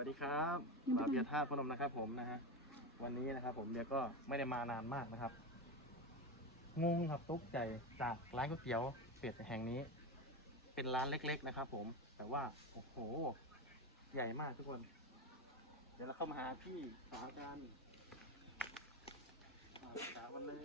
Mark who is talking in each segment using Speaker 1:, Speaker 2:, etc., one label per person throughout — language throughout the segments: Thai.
Speaker 1: วัสดีครับมาเบียร์ท่าพนมนะครับผมนะฮะวันนี้นะครับผมเบียร์ก็ไม่ได้มานานมากนะครับงงครับตกใจจากร้านก๋วยเตี๋ยวเป็ดแห่งนี้ เป็นร้านเล็กๆนะครับผมแต่ว่าโอ้โหใหญ่มากทุกคนเดี๋ยวเราเข้ามาหาพี่สาวกันสาวกันเลย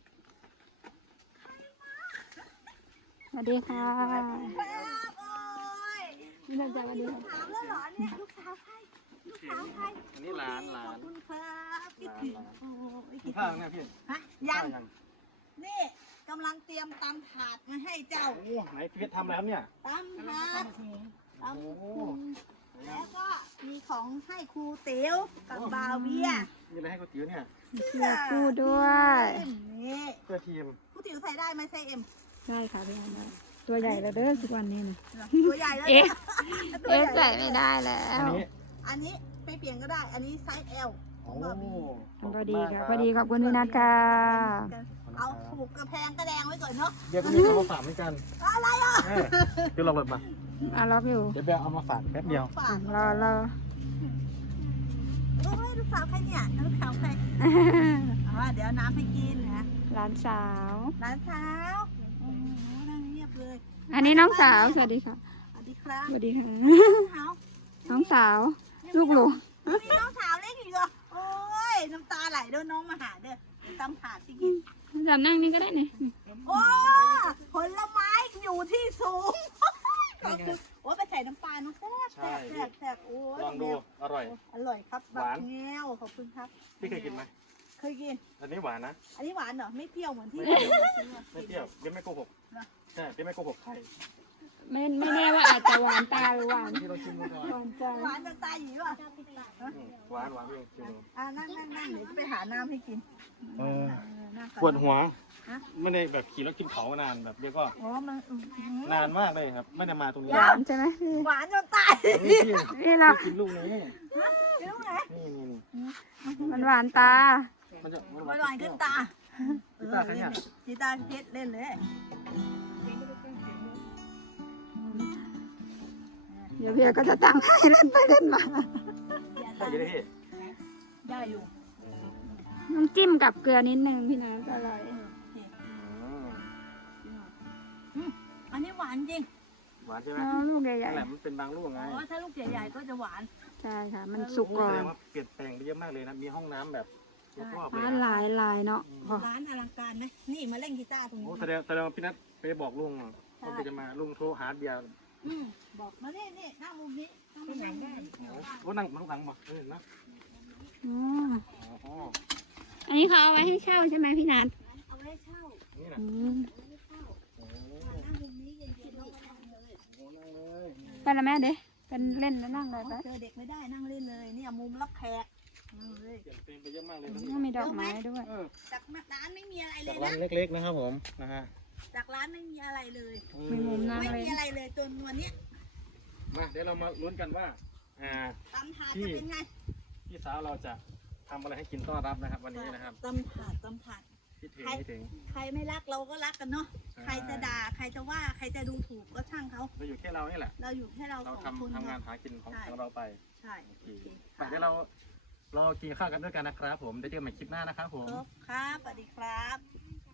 Speaker 2: สวัสดีค่ะ
Speaker 3: ครับโอ้ย
Speaker 2: พี่นันจะสวัสดีค่ะ
Speaker 3: ถามแล้วเหรอเนี่ยลูกสาวใครลูกสาวใคร
Speaker 1: อันนี้ร้าน
Speaker 3: ขอบคุณครับคิดถึงโอ้ยคิด
Speaker 1: ข้า
Speaker 3: ถึ
Speaker 1: ว
Speaker 3: ง
Speaker 1: เนี่ยพี่
Speaker 3: ฮะ
Speaker 1: ข้า
Speaker 3: ยั
Speaker 1: ว
Speaker 3: งนี่กำลังเตรียมตำถาดมาให้เจ้า
Speaker 1: โอ้ไหนพี่เพชรทำแล้วเนี่ย
Speaker 3: ตำถาดตำ
Speaker 1: โอ้
Speaker 3: แล้วก็มีของให้ครูเตี๋ยวกับบาวเบียร์
Speaker 1: มีอะไรให้ก๋วยเตี๋ยวเนี่ย
Speaker 2: มีเสื้อคู่ด้วย
Speaker 3: นี่
Speaker 1: เพื่อทีม
Speaker 3: ครูเตี๋ยวใส่ได้ไหมใส่เอ็ม
Speaker 2: ได้ค่ะพี่นันตัวใหญ่แล้วเด้อทุกวันนี้นะ
Speaker 3: ตัวใหญ่แล้ว
Speaker 2: เอ๊ะ
Speaker 3: นะตัว
Speaker 2: เอ๊ะ
Speaker 3: ใหญ่
Speaker 2: ใส่ไม่ได้แล้
Speaker 1: อัน
Speaker 2: ว
Speaker 1: นี้
Speaker 3: อันนี้ไม่เปลี่ยนก็ได้ อันนี้ไซส์ L
Speaker 1: โอ้
Speaker 2: พอดีค่ะพอดีขอบคุณพี่นัทค่ะ
Speaker 3: เอาถูกกระแพงกระแดงไว้ก่อนเนาะ
Speaker 1: เดี๋ยวก็มีของมาฝากเหมือนกัน
Speaker 3: อะไรอ่ะ
Speaker 1: เดี๋ยวเราเลยมา
Speaker 2: อ่ะรับอยู่
Speaker 1: เดี๋ยวแบลเอามาฝากแป๊บเดียว
Speaker 3: ฝาก
Speaker 2: รอ
Speaker 3: โอ้ยลูกสาวใครเนี่ยลูกสาวใครเดี๋ยวน้ำให้กินนะ
Speaker 2: ร้านสาว
Speaker 3: ร้านเช้าโอ้โหนั่งเงียบเลย
Speaker 2: อันนี้น้องสาวสวัสดีค่ะ
Speaker 3: สวัสดีครับ
Speaker 2: สวัสดีค่ะ
Speaker 3: เช้า
Speaker 2: น้องสาว ลูกหลวง
Speaker 3: มีน้องสาวเล็กอีกเหรอโอ้ยน้ำตาไหลเด้อน้องมาหาเด้อตำถาดที่กิน
Speaker 2: จับนั่งนี่ก็ได้นี่
Speaker 3: โอ้ผลไม้อยู่ที่สูงขอบคุณโอ้ไปใส่น้ำปลาน้องแซ่บแซ่บแซ่บแซ่บโอ้ย
Speaker 1: ลองดูอร่อย
Speaker 3: อร่อยครับ
Speaker 1: หวาน
Speaker 3: แงวขอบคุณครับ
Speaker 1: พี่เคยกินไหม
Speaker 3: เคยกิน
Speaker 1: อันนี้หวานนะ
Speaker 3: อันนี้หวานเหรอ ไม่เปรี้ยวเหมือนที่
Speaker 1: ไม่
Speaker 3: เรา
Speaker 1: เปรี้ยว
Speaker 3: ซื้อมา
Speaker 1: ไม่เปรี้ยวเดี๋ยวไม่โกหกใช่เดี๋ยวไม่โกหกใคร
Speaker 2: ไม่แน่ว่าอาจจะหวานตาหรือหวาน
Speaker 1: ที่เราชิมดูก่อน
Speaker 2: หวานใจ
Speaker 3: หวานจนตายหยีว่ะ
Speaker 1: หวานพี่ชิมดู
Speaker 3: นั่งเดี๋ยวจะไปหาน้ำให้กินนั่งก่อน
Speaker 1: ปวดหัว
Speaker 3: ฮะ
Speaker 1: ไม่ได้แบบขี่รถขึ้นเขามานานแบบเรียกว่า
Speaker 3: อ๋อมัน
Speaker 1: นานมากเลยครับ ไม่ได้มาตรงนี้
Speaker 2: หวานใช่ไหมพี่
Speaker 3: หวานจนตาย
Speaker 1: นี่พี่
Speaker 2: นี่เรา
Speaker 1: กินลูกนี้
Speaker 3: รู้ไหม
Speaker 1: นี่
Speaker 2: มันหวานตา
Speaker 1: มันจะ
Speaker 3: หวานขึ้นตา
Speaker 1: กีตาร์ใครเนี่ย
Speaker 3: จีตาเพชรเล่นเลย
Speaker 2: เดี๋ยวพี่ก็จะตั้งให้เล่นไปเล่นมา
Speaker 1: ได้เยอะเลยพี่
Speaker 3: ได้อยู่
Speaker 2: น้ำจิ้มกับเกลือนิดนึงพี่น้ำอร่อย
Speaker 3: อันนี้หวานจริง
Speaker 1: หวานใช่ไหม
Speaker 2: อ๋อลูกใหญ่
Speaker 1: นั่นแหละมันเป็นบางลูกไง
Speaker 3: อ๋อถ้าลูกใหญ่ๆก็จะหวาน
Speaker 2: ๆใช่ค่ะ มันสุกก่อ
Speaker 1: แส
Speaker 2: น
Speaker 1: ดงว่าเปลี่ยนแปลงไปเยอะมากเลยนะ มีห้องน้ำแบบรอบๆเลย
Speaker 2: ร้านหลายเนาะพอ
Speaker 3: ร้านอลังการไหมนี่มาเล่นกีตาร์ตรง
Speaker 1: โอ้
Speaker 3: นี้
Speaker 1: แสดงว่าพี่นัทไปบอกลุงว่าจะมาลุงโทรหาเบียร์
Speaker 3: บอกมานี่นั่งมุมนี้นั่งมุมนี้
Speaker 1: โอ้นั่งข้างหลังบอกนะ
Speaker 2: อ๋อ
Speaker 1: อ๋อ
Speaker 2: อันนี้เขาเอาไว้ให้เช่าใช่ไหมพี่นัท
Speaker 3: เอาไว้เช่า
Speaker 1: นี่นะ
Speaker 2: อืม
Speaker 1: โอ้
Speaker 3: นั่งมุมนี้เย็นๆแล้วก็นั่งเลย
Speaker 1: นั่งเลย
Speaker 2: ไปละแม่เด้เป็นเล่นแล้วนั่งเลยไป
Speaker 3: เจอเด็กไม่ได้นั่งเล่นเลยเนี่ยมุมรับแขกนั่งเลย
Speaker 1: เปลี่ยนแปลงไปเยอะมากเลย
Speaker 2: ต้องมีดอกไม้ด้วย
Speaker 3: จากร้านไม่มีอะไรเล
Speaker 1: จาก
Speaker 3: ย
Speaker 1: ร้าน
Speaker 3: นะ
Speaker 1: เล็กๆนะครับผมนะฮะ
Speaker 3: จากร้านไม่มีอะไรเลย
Speaker 2: มีมุมนั่ง
Speaker 3: ไม่
Speaker 2: เล่
Speaker 3: มี
Speaker 2: น
Speaker 3: อะไรเลยจนวันเนี้ย
Speaker 1: มาเดี๋ยวเรามาลุ้นกันว่า
Speaker 3: ตำถาดจะเป็นไง
Speaker 1: พี่สาวเราจะทำอะไรให้กินต้อนรับนะครับวันนี้นะครับ
Speaker 3: ตำถาด
Speaker 1: คิดถึงไม่ถึง
Speaker 3: ใครไม่รักเราก็รักกันเนาะใครจะด่าใครจะว่าใครจะดูถูกก็ช่างเขา
Speaker 1: เราอยู่แค่เรานี่แหละ
Speaker 3: เราอยู่แค่เรา
Speaker 1: เรา
Speaker 3: สองคน
Speaker 1: ทำงาน
Speaker 3: เนาะ
Speaker 1: หากินของ
Speaker 3: ใช่
Speaker 1: ของเราไป
Speaker 3: ใช่
Speaker 1: โอเคไปเดี๋ยวเรากินข้าวกันด้วยกันนะครับผมเดี๋ยวเจอกันใหม่คลิปหน้านะครับผม
Speaker 3: ครับสวัสดีครับ